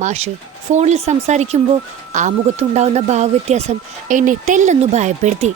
മാഷ് ഫോണിൽ സംസാരിക്കുമ്പോൾ ആ മുഖത്തുണ്ടാവുന്ന ഭാവവ്യത്യാസം എന്നെ തെല്ലൊന്നു ഭയപ്പെടുത്തി.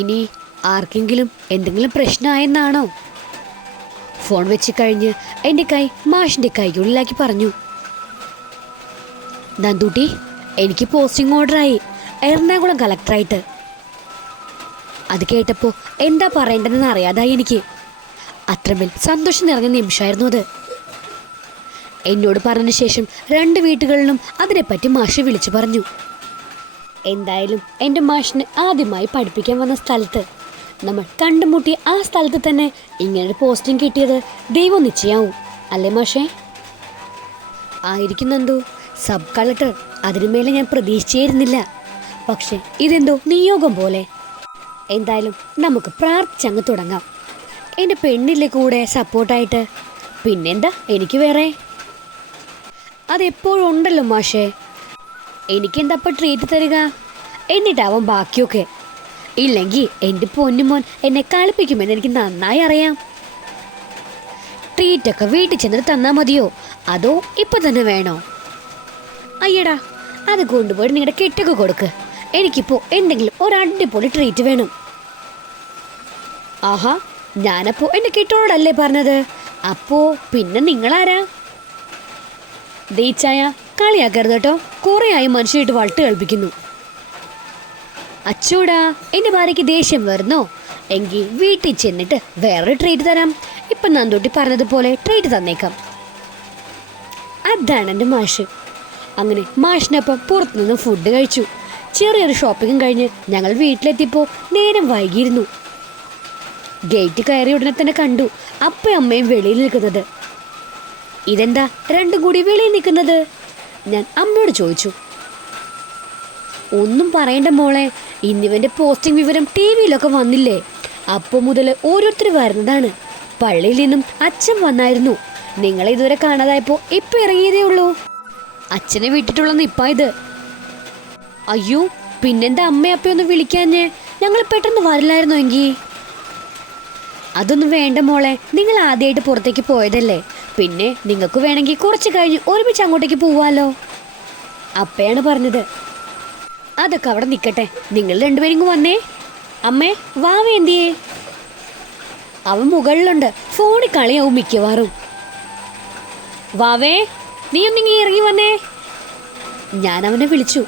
ഇനി ആർക്കെങ്കിലും എന്തെങ്കിലും പ്രശ്നമായെന്നാണോ? ഫോൺ വെച്ച് കഴിഞ്ഞ് എൻ്റെ കൈ മാഷിൻ്റെ കൈക്കുള്ളിലാക്കി പറഞ്ഞു, നന്ദൂട്ടി, എനിക്ക് പോസ്റ്റിംഗ് ഓർഡറായി എറണാകുളം കളക്ടറായിട്ട്. അത് കേട്ടപ്പോൾ എന്താ പറയേണ്ടതെന്ന് അറിയാതായി എനിക്ക്. അത്രമേൽ സന്തോഷം നിറഞ്ഞ നിമിഷമായിരുന്നു അത്. എന്നോട് പറഞ്ഞ ശേഷം 2 വീട്ടുകളിലും അതിനെപ്പറ്റി മാഷ് വിളിച്ചു പറഞ്ഞു. എന്തായാലും എൻ്റെ മാഷിന് ആദ്യമായി പഠിപ്പിക്കാൻ വന്ന സ്ഥലത്ത്, നമ്മൾ കണ്ടുമുട്ടിയ ആ സ്ഥലത്ത് തന്നെ ഇങ്ങനൊരു പോസ്റ്റിംഗ് കിട്ടിയത് ദൈവം നിശ്ചയാവും അല്ലേ മാഷേ? ആയിരിക്കും നന്ദു, സബ് കളക്ടർ. അതിനുമേലെ ഞാൻ പ്രതീക്ഷിച്ചിരുന്നില്ല. പക്ഷെ ഇതെന്തോ നിയോഗം പോലെ. എന്തായാലും നമുക്ക് പ്രാർത്ഥിച്ചങ്ങ് തുടങ്ങാം. എൻ്റെ പെണ്ണില്ലേ കൂടെ സപ്പോർട്ടായിട്ട്? പിന്നെന്താ എനിക്ക് വേറെ? അതെപ്പോഴും ഉണ്ടല്ലോ മാഷേ. എനിക്കെന്തപ്പം ട്രീറ്റ് തരിക? എന്നിട്ടാവും ബാക്കിയൊക്കെ. ഇല്ലെങ്കിൽ എൻ്റെ പൊന്നുമോൻ എന്നെ കളിപ്പിക്കുമെന്ന് എനിക്ക് നന്നായി അറിയാം. ട്രീറ്റൊക്കെ വീട്ടിൽ ചെന്നിട്ട് തന്നാൽ മതിയോ, അതോ ഇപ്പം തന്നെ വേണോ? അയ്യടാ, അത് കൊണ്ടുപോയി നിങ്ങളുടെ കെട്ടൊക്കെ കൊടുക്ക്. എനിക്കിപ്പോൾ എന്തെങ്കിലും ഒരു അടിപൊളി ട്രീറ്റ് വേണം. ആഹാ, ഞാനപ്പോൾ എൻ്റെ കെട്ടോടല്ലേ പറഞ്ഞത്? അപ്പോൾ പിന്നെ നിങ്ങളാരാ? ദീച്ചായ, കളിയാക്കരുത് കേട്ടോ. കുറേയായി മനുഷ്യരായിട്ട് വട്ട് കളിപ്പിക്കുന്നു. അച്ചൂടാ, എൻ്റെ ഭാര്യയ്ക്ക് ദേഷ്യം വരുന്നോ? എങ്കിൽ വീട്ടിൽ ചെന്നിട്ട് വേറൊരു ട്രീറ്റ് തരാം. ഇപ്പം നന്ദൂട്ടി പറഞ്ഞതുപോലെ ട്രീറ്റ് തന്നേക്കാം. അതാണ് എൻ്റെ മാഷ്. അങ്ങനെ മാഷിനൊപ്പം പുറത്തുനിന്ന് ഫുഡ് കഴിച്ചു. ചെറിയൊരു ഷോപ്പിങ്ങും കഴിഞ്ഞ് ഞങ്ങൾ വീട്ടിലെത്തിയപ്പോൾ നേരം വൈകിയിരുന്നു. ഗേറ്റ് കയറിയ ഉടനെ തന്നെ കണ്ടു അപ്പയും അമ്മയും വെളിയിൽ നിൽക്കുന്നത്. ഇതെന്താ രണ്ടും കൂടി വെളിയിൽ നിൽക്കുന്നത്? ഞാൻ അമ്മയോട് ചോദിച്ചു. ഒന്നും പറയണ്ട മോളെ, ഇന്നിവൻ്റെ പോസ്റ്റിംഗ് വിവരം TV-യിലൊക്കെ വന്നില്ലേ? അപ്പോൾ മുതൽ ഓരോരുത്തർ വരുന്നതാണ്. പള്ളിയിൽ നിന്നും അച്ഛൻ വന്നായിരുന്നു. നിങ്ങളെ ഇതുവരെ കാണാതായപ്പോൾ ഇപ്പം ഇറങ്ങിയതേ ഉള്ളൂ. അച്ഛനെ വിട്ടിട്ടുള്ള നിപ്പാ ഇത്. അയ്യോ, പിന്നെന്താ അമ്മയപ്പയൊന്ന് വിളിക്കാഞ്ഞേ? ഞങ്ങൾ പെട്ടെന്ന് വരില്ലായിരുന്നോ എങ്കിൽ? അതൊന്നും വേണ്ട മോളെ, നിങ്ങൾ ആദ്യമായിട്ട് പുറത്തേക്ക് പോയതല്ലേ. പിന്നെ നിങ്ങൾക്ക് വേണമെങ്കിൽ കുറച്ച് കഴിഞ്ഞ് ഒരുമിച്ച് അങ്ങോട്ടേക്ക് പോവാലോ, അപ്പയാണ് പറഞ്ഞത്. അതൊക്കെ അവിടെ നിൽക്കട്ടെ, നിങ്ങൾ രണ്ടുപേരും വന്നേ. അമ്മേ, വാവ എന്തിയേ? അവൻ മുകളിലുണ്ട്, ഫോണിൽ കളിയാവും മിക്കവാറും. വാവേ, നീ ഒന്നിങ്ങി ഇറങ്ങി വന്നേ. ഞാൻ അവനെ വിളിച്ചു.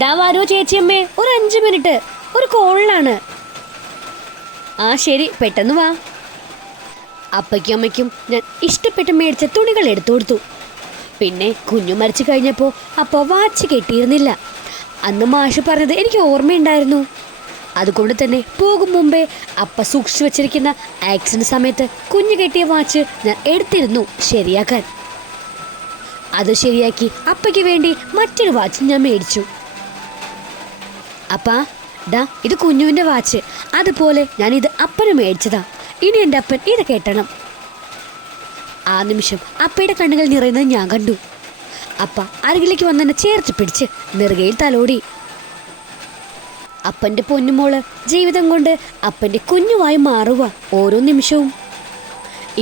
ഡാ വാരോ ചേച്ചിയമ്മേ, ഒരു 5 മിനിറ്റ്, ഒരു കോളിലാണ്. ആ ശരി, പെട്ടെന്ന് വാ. അപ്പയ്ക്കും അമ്മയ്ക്കും ഞാൻ ഇഷ്ടപ്പെട്ട് മേടിച്ച തുണികൾ എടുത്തു കൊടുത്തു. പിന്നെ കുഞ്ഞു മരിച്ചു കഴിഞ്ഞപ്പോൾ അപ്പോൾ വാച്ച് കെട്ടിയിരുന്നില്ല. അന്ന് മാഷ് പറഞ്ഞത് എനിക്ക് ഓർമ്മയുണ്ടായിരുന്നു. അതുകൊണ്ട് തന്നെ പോകും മുമ്പേ അപ്പ സൂക്ഷിച്ചു വച്ചിരിക്കുന്ന ആക്സിഡന്റ് സമയത്ത് കുഞ്ഞു കെട്ടിയ വാച്ച് ഞാൻ എടുത്തിരുന്നു ശരിയാക്കാൻ. അത് ശരിയാക്കി അപ്പയ്ക്ക് വേണ്ടി മറ്റൊരു വാച്ച് ഞാൻ മേടിച്ചു. അപ്പാ, ഡാ, ഇത് കുഞ്ഞുവിൻ്റെ വാച്ച്. അതുപോലെ ഞാനിത് അപ്പന് മേടിച്ചതാ. ഇനി എൻ്റെ അപ്പൻ ഇത് കെട്ടണം. ആ നിമിഷം അപ്പയുടെ കണ്ണുകൾ നിറയുന്നത് ഞാൻ കണ്ടു. അപ്പ അരികിലേക്ക് വന്നെന്നെ ചേർത്ത് പിടിച്ച് നെറുകയിൽ തലോടി. അപ്പൻ്റെ പൊന്നുമോള് ജീവിതം കൊണ്ട് അപ്പൻ്റെ കുഞ്ഞുവായി മാറുക ഓരോ നിമിഷവും.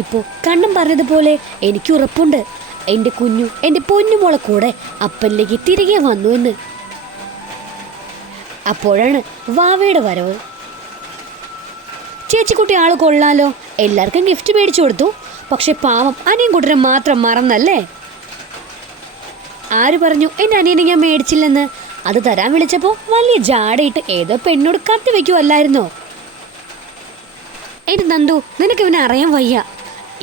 ഇപ്പോൾ കണ്ണും പറഞ്ഞതുപോലെ എനിക്ക് ഉറപ്പുണ്ട്, എൻ്റെ കുഞ്ഞു എൻ്റെ പൊന്നുമോളെ കൂടെ അപ്പനിലേക്ക് തിരികെ വന്നു എന്ന്. അപ്പോഴാണ് വാവയുടെ വരവ്. ചേച്ചിക്കുട്ടി ആൾ കൊള്ളാലോ, എല്ലാവർക്കും ഗിഫ്റ്റ് മേടിച്ചു കൊടുത്തു. പക്ഷെ പാവം അനിയൻകുട്ടനെ മാത്രം മറന്നല്ലേ? ആര് പറഞ്ഞു എൻ്റെ അനിയനെ ഞാൻ മേടിച്ചില്ലെന്ന്? അത് തരാൻ വിളിച്ചപ്പോൾ വലിയ ജാടയിട്ട് ഏതോ പെണ്ണോട് കത്തി വയ്ക്കുമല്ലായിരുന്നോ? എൻ്റെ നന്ദു, നിനക്ക് ഇവനെ അറിയാൻ വയ്യ.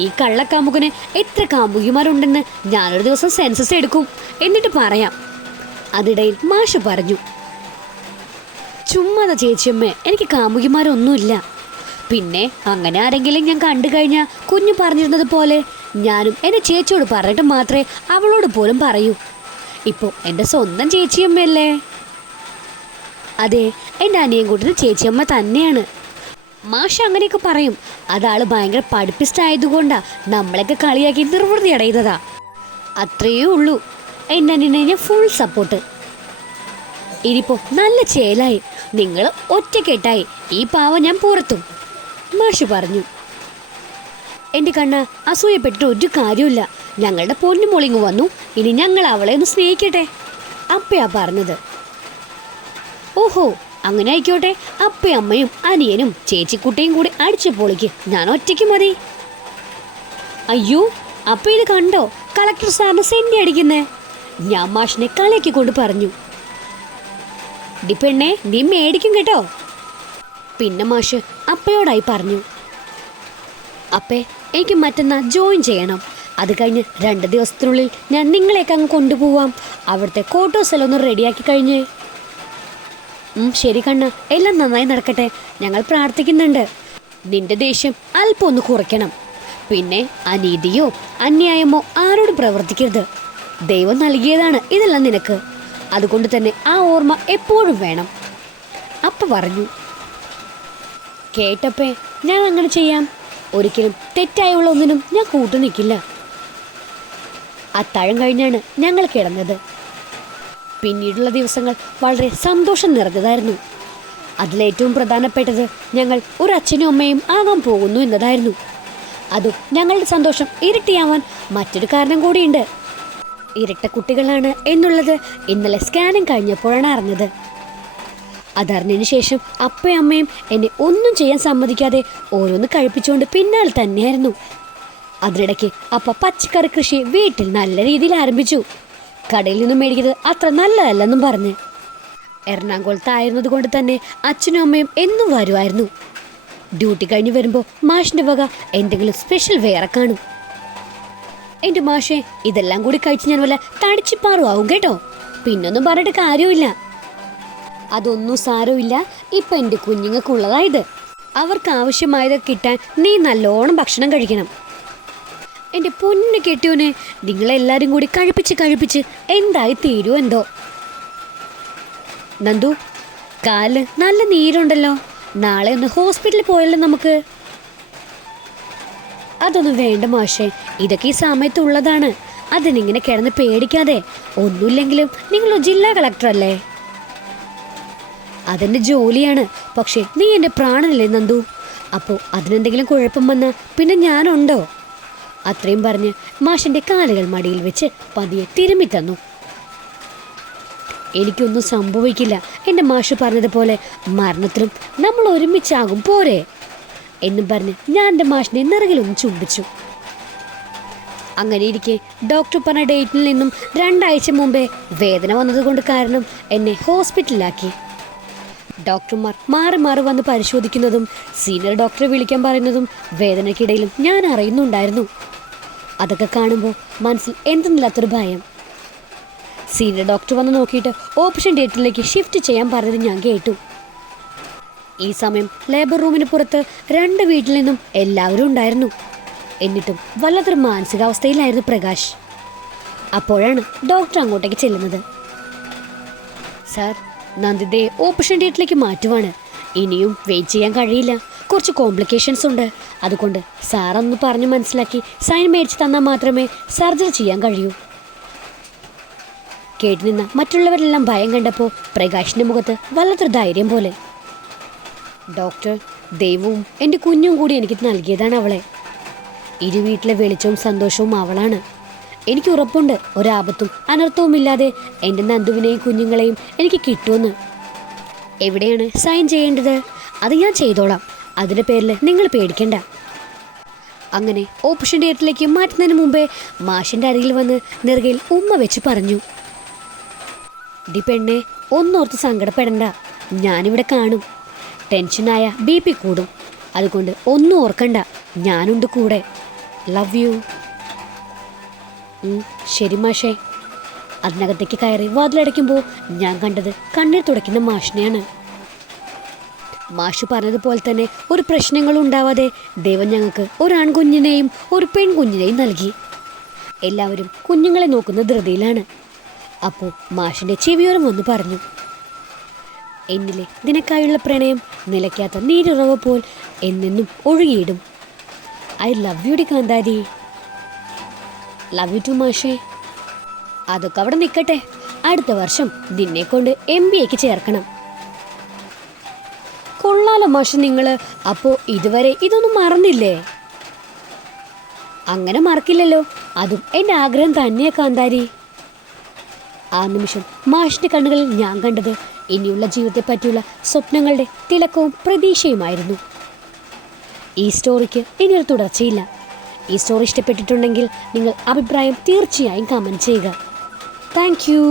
ഈ കള്ളക്കാമുകന് എത്ര കാമുകിമാരുണ്ടെന്ന് ഞാനൊരു ദിവസം സെൻസസ് എടുക്കും, എന്നിട്ട് പറയാം. അതിടയിൽ മാഷ് പറഞ്ഞു. ചുമ്മാത ചേച്ചിയമ്മേ, എനിക്ക് കാമുകിമാരൊന്നുമില്ല. പിന്നെ അങ്ങനെ ആരെങ്കിലും ഞാൻ കണ്ടു കഴിഞ്ഞാൽ കുഞ്ഞു പറഞ്ഞിരുന്നത് പോലെ ഞാനും എൻ്റെ ചേച്ചിയോട് പറഞ്ഞിട്ട് മാത്രമേ അവളോട് പോലും പറയൂ. ഇപ്പോൾ എൻ്റെ സ്വന്തം ചേച്ചിയമ്മയല്ലേ? അതെ, എൻ്റെ അനിയൻകുട്ടന് ചേച്ചിയമ്മ തന്നെയാണ്. മാഷ് അങ്ങനെയൊക്കെ പറയും. അതാൾ ഭയങ്കര പഠിപ്പിസ്റ്റ് ആയതുകൊണ്ടാണ് നമ്മളെയൊക്കെ കളിയാക്കി നിർവൃതി അടയുന്നതാ. അത്രയേ ഉള്ളൂ. എൻ്റെ അനിയനെ ഞാൻ ഫുൾ സപ്പോർട്ട്. ഇനിയിപ്പോൾ നല്ല ചേലായി, നിങ്ങൾ ഒറ്റക്കെട്ടായി. ഈ പാവം ഞാൻ പുറത്തും, മാഷ് പറഞ്ഞു. എൻ്റെ കണ്ണ, അസൂയപ്പെട്ടിട്ട് ഒരു കാര്യമില്ല. ഞങ്ങളുടെ പൊന്നു മോളിങ് വന്നു, ഇനി ഞങ്ങൾ അവളെ ഒന്ന് സ്നേഹിക്കട്ടെ, അപ്പയാ പറഞ്ഞത്. ഓഹോ, അങ്ങനെ ആയിക്കോട്ടെ. അപ്പയും അമ്മയും അനിയനും ചേച്ചിക്കുട്ടിയും കൂടി അടിച്ചു പൊളിക്ക്, ഞാൻ ഒറ്റയ്ക്ക് മതി. അയ്യോ, അപ്പ ഇത് കണ്ടോ, കളക്ടർ സാറിന് സെന്റി അടിക്കുന്നേ? ഞാൻ മാഷിനെ കളിയാക്കി കൊണ്ട് പറഞ്ഞു. ഡി പെണ്ണെ, നീ മേടിക്കും കേട്ടോ. പിന്നെ മാഷ് അപ്പയോടായി പറഞ്ഞു, അപ്പേ എനിക്ക് മറ്റന്നാൾ ജോയിൻ ചെയ്യണം. അത് കഴിഞ്ഞ് 2 ദിവസത്തിനുള്ളിൽ ഞാൻ നിങ്ങളെയൊക്കെ അങ്ങ് കൊണ്ടുപോവാം. അവിടുത്തെ ക്വാർട്ടേഴ്സ് എല്ലാം ഒന്ന് റെഡിയാക്കി കഴിഞ്ഞ്. ശരി കണ്ണ, എല്ലാം നന്നായി നടക്കട്ടെ. ഞങ്ങൾ പ്രാർത്ഥിക്കുന്നുണ്ട്. നിന്റെ ദേഷ്യം അല്പം ഒന്ന് കുറയ്ക്കണം. പിന്നെ അനീതിയോ അന്യായമോ ആരോടും പ്രവർത്തിക്കരുത്. ദൈവം നൽകിയതാണ് ഇതെല്ലാം നിനക്ക്. അതുകൊണ്ട് തന്നെ ആ ഓർമ്മ എപ്പോഴും വേണം, അപ്പ പറഞ്ഞു. കേട്ടപ്പേ, ഞാൻ അങ്ങനെ ചെയ്യാം. ഒരിക്കലും തെറ്റായുള്ള ഒന്നിനും ഞാൻ കൂട്ടു നിൽക്കില്ല. അത്താഴം കഴിഞ്ഞാണ് ഞങ്ങൾ കിടന്നത്. പിന്നീടുള്ള ദിവസങ്ങൾ വളരെ സന്തോഷം നിറഞ്ഞതായിരുന്നു. അതിലേറ്റവും പ്രധാനപ്പെട്ടത് ഞങ്ങൾ ഒരു അച്ഛനും അമ്മയും ആകാൻ പോകുന്നു എന്നതായിരുന്നു. അതും ഞങ്ങളുടെ സന്തോഷം ഇരട്ടിയാവാൻ മറ്റൊരു കാരണം കൂടിയുണ്ട്. ഇരട്ട കുട്ടികളാണ് എന്നുള്ളത് ഇന്നലെ സ്കാനിങ് കഴിഞ്ഞപ്പോഴാണ് അറിഞ്ഞത്. അതറിഞ്ഞതിന് ശേഷം അപ്പയും അമ്മയും എന്നെ ഒന്നും ചെയ്യാൻ സമ്മതിക്കാതെ ഓരോന്ന് കഴിപ്പിച്ചുകൊണ്ട് പിന്നാലെ തന്നെയായിരുന്നു. അതിനിടയ്ക്ക് അപ്പ പച്ചക്കറി കൃഷി വീട്ടിൽ നല്ല രീതിയിൽ ആരംഭിച്ചു. കടയിൽ നിന്നും മേടിക്കുന്നത് അത്ര നല്ലതല്ലെന്നും പറഞ്ഞ്. എറണാകുളത്തായിരുന്നത് കൊണ്ട് തന്നെ അച്ഛനും അമ്മയും എന്നും വരുമായിരുന്നു. ഡ്യൂട്ടി കഴിഞ്ഞ് വരുമ്പോൾ മാഷിൻ്റെ വക എന്തെങ്കിലും സ്പെഷ്യൽ വേറെ കാണും. എൻ്റെ മാഷേ, ഇതെല്ലാം കൂടി കഴിച്ച് ഞാൻ വല്ല തടിച്ചിപ്പാറും കേട്ടോ. പിന്നൊന്നും പറഞ്ഞിട്ട് കാര്യമില്ല. അതൊന്നും സാരമില്ല, ഇപ്പം എൻ്റെ കുഞ്ഞുങ്ങൾക്കുള്ളതായത്. അവർക്ക് ആവശ്യമായത് കിട്ടാൻ നീ നല്ലോണം ഭക്ഷണം കഴിക്കണം. എൻ്റെ പൊന്നു കെട്ടിയോനെ, നിങ്ങളെല്ലാവരും കൂടി കഴിപ്പിച്ച് എന്തായി തീരുമോ എന്തോ. നന്ദു, കാല് നല്ല നീരുണ്ടല്ലോ, നാളെ ഒന്ന് ഹോസ്പിറ്റലിൽ പോയല്ലോ നമുക്ക്. അതൊന്നും വേണ്ട മാഷേ, ഇതൊക്കെ ഈ സമയത്തുള്ളതാണ്. അതിനിങ്ങനെ കിടന്ന് പേടിക്കാതെ. ഒന്നുമില്ലെങ്കിലും നിങ്ങൾ ജില്ലാ കളക്ടറല്ലേ, അതെൻ്റെ ജോലിയാണ്. പക്ഷേ നീ എൻ്റെ പ്രാണനല്ലേ നന്ദു, അപ്പോൾ അതിനെന്തെങ്കിലും കുഴപ്പം വന്നാൽ പിന്നെ ഞാനുണ്ടോ? അത്രയും പറഞ്ഞ് മാഷിൻ്റെ കാലുകൾ മടിയിൽ വെച്ച് പതിയെ തിരുമ്മി തന്നു. എനിക്കൊന്നും സംഭവിക്കില്ല, എൻ്റെ മാഷ് പറഞ്ഞതുപോലെ മരണത്തിലും നമ്മൾ ഒരുമിച്ചാകും പോരെ എന്നും പറഞ്ഞ് ഞാൻ എൻ്റെ മാഷിനെ നിറകിലൊന്ന് ചുംബിച്ചു. അങ്ങനെ ഇരിക്കെ ഡോക്ടർ പറഞ്ഞ ഡേറ്റിൽ നിന്നും 2 ആഴ്ച മുമ്പേ വേദന വന്നതുകൊണ്ട് കാരണം എന്നെ ഹോസ്പിറ്റലിലാക്കി. ഡോക്ടർമാർ മാറി മാറി വന്ന് പരിശോധിക്കുന്നതും സീനിയർ ഡോക്ടറെ വിളിക്കാൻ പറയുന്നതും വേദനയ്ക്കിടയിലും ഞാൻ അറിയുന്നുണ്ടായിരുന്നു. അതൊക്കെ കാണുമ്പോൾ മനസ്സിൽ എന്തെന്നില്ലാത്തൊരു ഭയം. സീനിയർ ഡോക്ടർ വന്ന് നോക്കിയിട്ട് ഓപ്പറേഷൻ തിയേറ്ററിലേക്ക് ഷിഫ്റ്റ് ചെയ്യാൻ പറഞ്ഞത് ഞാൻ കേട്ടു. ഈ സമയം ലേബർ റൂമിന് പുറത്ത് 2 വീട്ടിൽ നിന്നും എല്ലാവരും ഉണ്ടായിരുന്നു. എന്നിട്ടും വല്ലാത്തൊരു മാനസികാവസ്ഥയിലായിരുന്നു പ്രകാശ്. അപ്പോഴാണ് ഡോക്ടർ അങ്ങോട്ടേക്ക് ചെല്ലുന്നത്. സാർ, നന്ദിതയെ ഓപ്പറേഷൻ തിയേറ്ററിലേക്ക് മാറ്റുവാണ്. ഇനിയും വെയിറ്റ് ചെയ്യാൻ കഴിയില്ല, കുറച്ച് കോംപ്ലിക്കേഷൻസ് ഉണ്ട്. അതുകൊണ്ട് സാറൊന്ന് പറഞ്ഞ് മനസ്സിലാക്കി സൈൻ മേടിച്ച് തന്നാൽ മാത്രമേ സർജറി ചെയ്യാൻ കഴിയൂ. കേട്ടുനിന്ന മറ്റുള്ളവരെല്ലാം ഭയം കണ്ടപ്പോൾ പ്രകാശിൻ്റെ മുഖത്ത് വല്ലാത്തൊരു ധൈര്യം പോലെ. ഡോക്ടർ, ദൈവവും എൻ്റെ കുഞ്ഞും കൂടി എനിക്ക് നൽകിയതാണ് അവളെ. ഇരു വീട്ടിലെ വെളിച്ചവും സന്തോഷവും അവളാണ്. എനിക്ക് ഉറപ്പുണ്ട്, ഒരാപത്തും അനർത്ഥവും ഇല്ലാതെ എൻ്റെ നന്ദുവിനെയും കുഞ്ഞുങ്ങളെയും എനിക്ക് കിട്ടുമെന്ന്. എവിടെയാണ് സൈൻ ചെയ്യേണ്ടത്? അത് ഞാൻ ചെയ്തോളാം, അതിൻ്റെ പേരിൽ നിങ്ങൾ പേടിക്കണ്ട. അങ്ങനെ ഓപ്പറേഷൻ തിയേറ്ററിലേക്ക് മാറ്റുന്നതിന് മുമ്പേ മാഷിൻ്റെ അരികിൽ വന്ന് നെറുകയിൽ ഉമ്മ വെച്ച് പറഞ്ഞു, ഡി പെണ്ണെ, ഒന്നോർത്ത് സങ്കടപ്പെടണ്ട, ഞാനിവിടെ കാണും. ടെൻഷനായ BP കൂടും, അതുകൊണ്ട് ഒന്നും ഓർക്കണ്ട, ഞാനുണ്ട് കൂടെ. Love you. ശരി മാഷേ. അതിനകത്തേക്ക് കയറി വാതിലടയ്ക്കുമ്പോൾ ഞാൻ കണ്ടത് കണ്ണീർ തുടയ്ക്കുന്ന മാഷിനെയാണ്. മാഷ് പറഞ്ഞതുപോലെ തന്നെ ഒരു പ്രശ്നങ്ങളും ഉണ്ടാവാതെ ദൈവം ഞങ്ങൾക്ക് ഒരു ആൺകുഞ്ഞിനെയും ഒരു പെൺകുഞ്ഞിനെയും നൽകി. എല്ലാവരും കുഞ്ഞുങ്ങളെ നോക്കുന്ന ധൃതിയിലാണ്. അപ്പോൾ മാഷിൻ്റെ ചെവിയോരം വന്ന് പറഞ്ഞു, എന്നിലെ നിനക്കായുള്ള പ്രണയം നിലയ്ക്കാത്ത നീരുറവ് പോൽ എന്നെന്നും ഒഴുകിയിടും. ഐ ലവ് യു ഡി കാന്താരി. ലവ് യു ടു മാഷേ. അതൊക്കെ അവിടെ നിൽക്കട്ടെ, അടുത്ത വർഷം നിന്നെ കൊണ്ട് MBAക്ക് ചേർക്കണം. കൊള്ളാലോ മാഷ് നിങ്ങൾ, അപ്പോൾ ഇതുവരെ ഇതൊന്നും മറന്നില്ലേ? അങ്ങനെ മറക്കില്ലല്ലോ. അതും എൻ്റെ ആഗ്രഹം തന്നെയാ കാന്താരി. ആ നിമിഷം മാഷിന്റെ കണ്ണുകളിൽ ഞാൻ കണ്ടത് ഇനിയുള്ള ജീവിതത്തെ പറ്റിയുള്ള സ്വപ്നങ്ങളുടെ തിളക്കവും പ്രതീക്ഷയുമായിരുന്നു. ഈ സ്റ്റോറിക്ക് ഇനിയൊരു തുടർച്ചയില്ല. ഈ സ്റ്റോറി ഇഷ്ടപ്പെട്ടിട്ടുണ്ടെങ്കിൽ നിങ്ങൾ അഭിപ്രായം തീർച്ചയായും കമൻറ്റ് ചെയ്യുക. Thank you.